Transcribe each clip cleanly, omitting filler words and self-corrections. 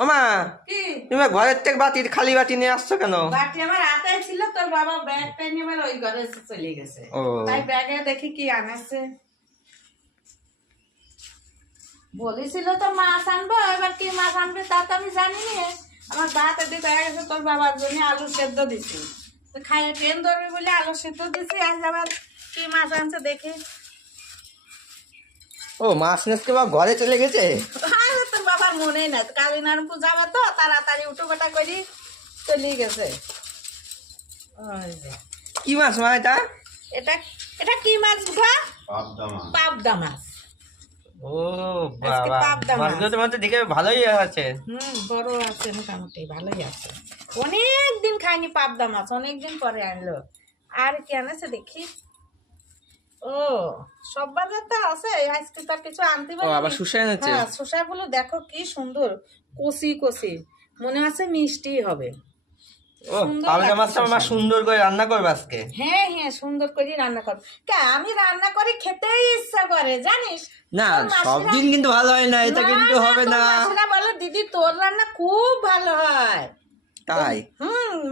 ও মা, কি তুমি ঘরের থেকে বাটি খালি বাটি নিয়ে আসছো কেন? বাটি আমার হাতে ছিল, তোর বাবা ব্যাগটা নিয়ে আবার ওই ঘরে চলে গেছে। ও তাই ব্যাগে দেখি কি আনেছে। বলেছিল তো মাছ আনবো, এবার কি মাছ আনবে তা তো আমি জানি না। আমার ভাত এদিকে হয়ে গেছে, তোর বাবার জন্য আলু সেদ্ধ দিছি। তো খাইয়ে ট্রেন ধরবে বলে আলু সেদ্ধ দিছি। আজ আবার কি মাছ আনছে দেখি। ও, মাছ নেসকে বা ঘরে চলে গেছে। আরে তোর বাবার মনেই নাই, কালীনারায়ণপুর যাবো তো তাড়াতাড়ি উঠো গোটা করি চলে গেছে। ওই যে কি মাছ মা এটা? এটা এটা কি মাছ গো? পাবদা মাছ। ও আজকে বাবা, পাবদা মাছ। মাছগুলো তোমার তো দেখে ভালোই আছে। বড় আছে, মোটামুটি ভালোই আছে। অনেক দিন খাইনি পাবদা মাছ, অনেকদিন পরে আনলো। আর কি আনেছে দেখি। ও, সব বাজার তো আছে, আজকে তো আর কিছু আনতে ও, পারি। আবার শুষে এনেছে। হ্যাঁ, শসাগুলো দেখো কি সুন্দর, কচি কচি, মনে আছে মিষ্টি হবে। ও, সুন্দর পাবদা লাগছে মাছটা আমার শসা। সুন্দর করে রান্না করবে আজকে। হ্যাঁ হ্যাঁ, সুন্দর করে রান্না করো। কে আমি রান্না করে খেতেই ইচ্ছা করে জানিস। না, তোর সব মাসিরা- দিন কিন্তু ভালো হয় না, এটা না, কিন্তু না, হবে তোর না। মাসিরা বলে দিদি তোর রান্না খুব ভালো হয়। তাই?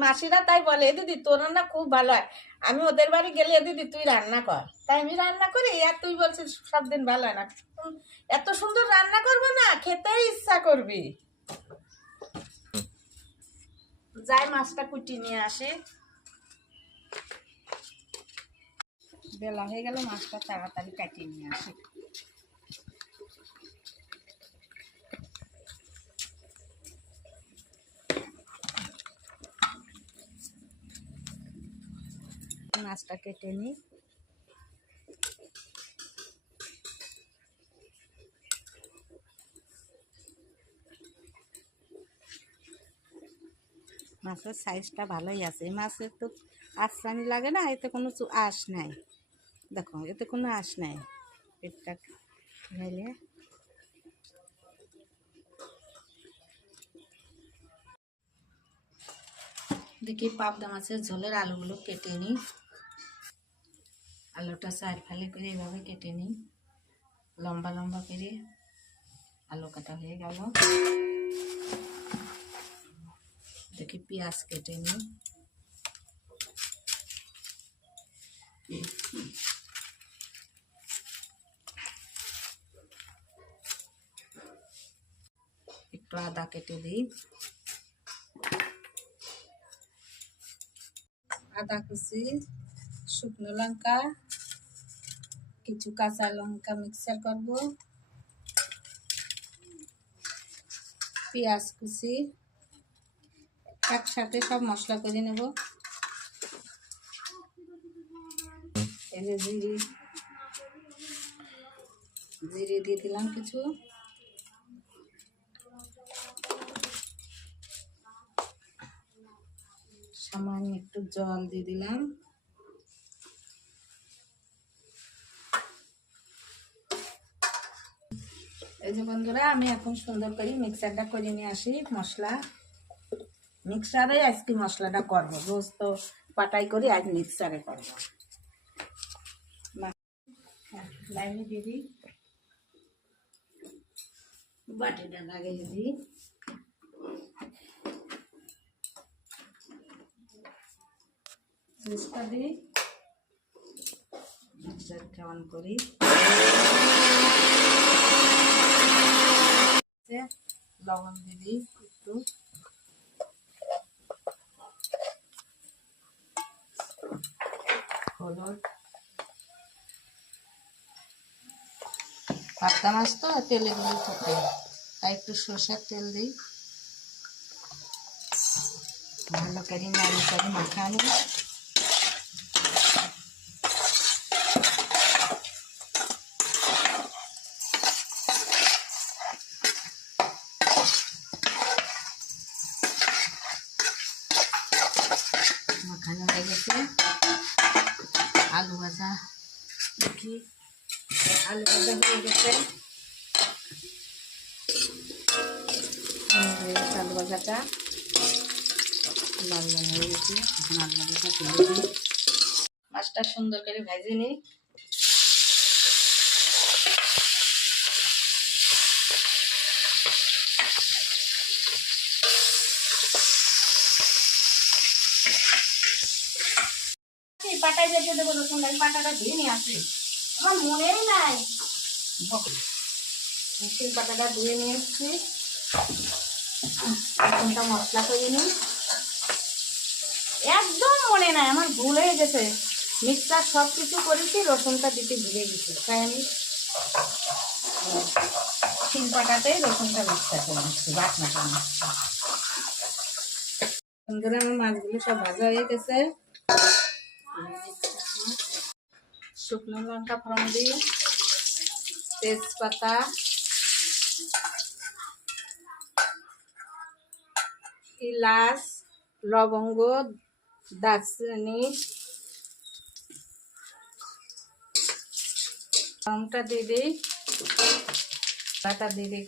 মাসিরা তাই বলে, দিদি তোর রান্না খুব ভালো হয়। আমি ওদের বাড়ি গেলে, দিদি তুই রান্না কর, তাই আমি রান্না করি। আর তুই বলছিস সব দিন ভালো হয় না। এত সুন্দর রান্না করবো না, খেতেই ইচ্ছা করবি। যাই মাছটা কুটি নিয়ে আসে। বেলা হয়ে গেল, মাছটা তাড়াতাড়ি কাটিয়ে নিয়ে আসে। মাছটা কেটে নিই। মাছের সাইজটা ভালোই আছে। এই মাছের তো আঁচড়ানি লাগে না, এতে কোনো আঁশ নাই। দেখো, এতে কোনো আঁশ নাই। পেটটা খাইলে দেখি। পাবদা মাছের ঝোলের আলুগুলো কেটে নিই। আলুটা চার ফালি করে এইভাবে কেটে নিই, লম্বা লম্বা করে। আলু কাটা হয়ে গেল। দেখি পেঁয়াজ কেটে নিই। একটু আদা কেটে দিই। আদা কুচি, শুকনো লঙ্কা, কিছু কাঁচা লঙ্কা মিক্সার করব, পেঁয়াজ কুচি, একসাথে সব মশলা করে নেব। এই যে জিরে দিয়ে দিলাম কিছু। সামান্য একটু জল দিয়ে দিলাম। এই যে বন্ধুরা, আমি এখন সুন্দর করে মিক্সারটা করে নিয়ে আসি। মশলা মিক্সারে আজকে মশলাটা করবো, রোজ তো পাটাই করি, আজ মিক্সারে করবো। লাইনে দিয়ে দিই, বাটিটা লাগিয়ে দিই। সুইচটা দিই, মিক্সারটা অন করি। লবণ দিয়ে দিই একটু, হলুদ। পাবদা মাছ তো তেলে দিলে থাকে, তাই একটু সরষের তেল দিই। ভালো করে নাড়ি করে মাখানো। মাখানো হয়ে গেছে। আলু ভাজা দেখি, আলু ভাজা হয়ে গেছে। আলু ভাজাটা লাল লাল হয়ে গেছে। এখন আলু ভাজাটা তুলে দিই। মাছটা সুন্দর করে ভেজে নিই। পাটায় বেটে দেবো রসুন, আমি পাটাটা ধুয়ে নিয়ে আসি, আমার মনেই নাই। শিল পাটাটা ধুয়ে নিয়ে এসছি, রসুনটা মশলা করে নিই। একদম মনে নাই, আমার ভুল হয়ে গেছে, মিক্সচার সব কিছু করেছি, রসুনটা দিতে ভুলে গেছি, তাই আমি শিল পাটাতেই রসুনটা মিক্সচার করে নিচ্ছি, বাটনাটা নিচ্ছি। সুন্দর আমার মাছগুলো সব ভাজা হয়ে গেছে। শুকনো লঙ্কা ফোড়ন দিই, তেজপাতা, এলাচ, লবঙ্গ, দারচিনি, লবঙ্গটা দিয়ে দিই, পাতা দিয়ে দিই,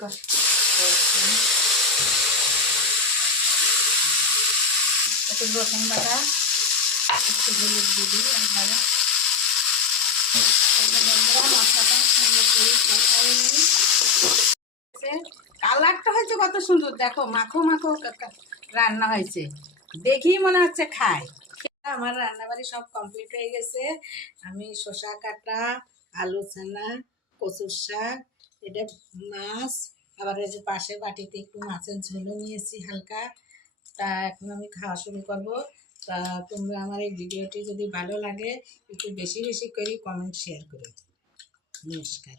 একটু রসুন বাটা, একটু হলুদ দিয়ে দিই, একবারে মশলাটা সুন্দর করে কষাই নিই। কালারটা হয়েছে কত সুন্দর, দেখো মাখো মাখো রান্না হয়েছে, দেখেই মনে হচ্ছে খাই। আমার রান্নাবাড়ি সব কমপ্লিট হয়ে গেছে। আমি শসা কাটা, আলু ছানা, কচুর শাক, এটা মাছ, আবার এই যে পাশে বাটিতে একটু মাছের ঝোলও নিয়েছি হালকা। তা এখন আমি খাওয়া শুরু করবো। তা তোমরা আমার এই ভিডিওটি যদি ভালো লাগে একটু বেশি বেশি করে কমেন্ট শেয়ার করো। নমস্কার।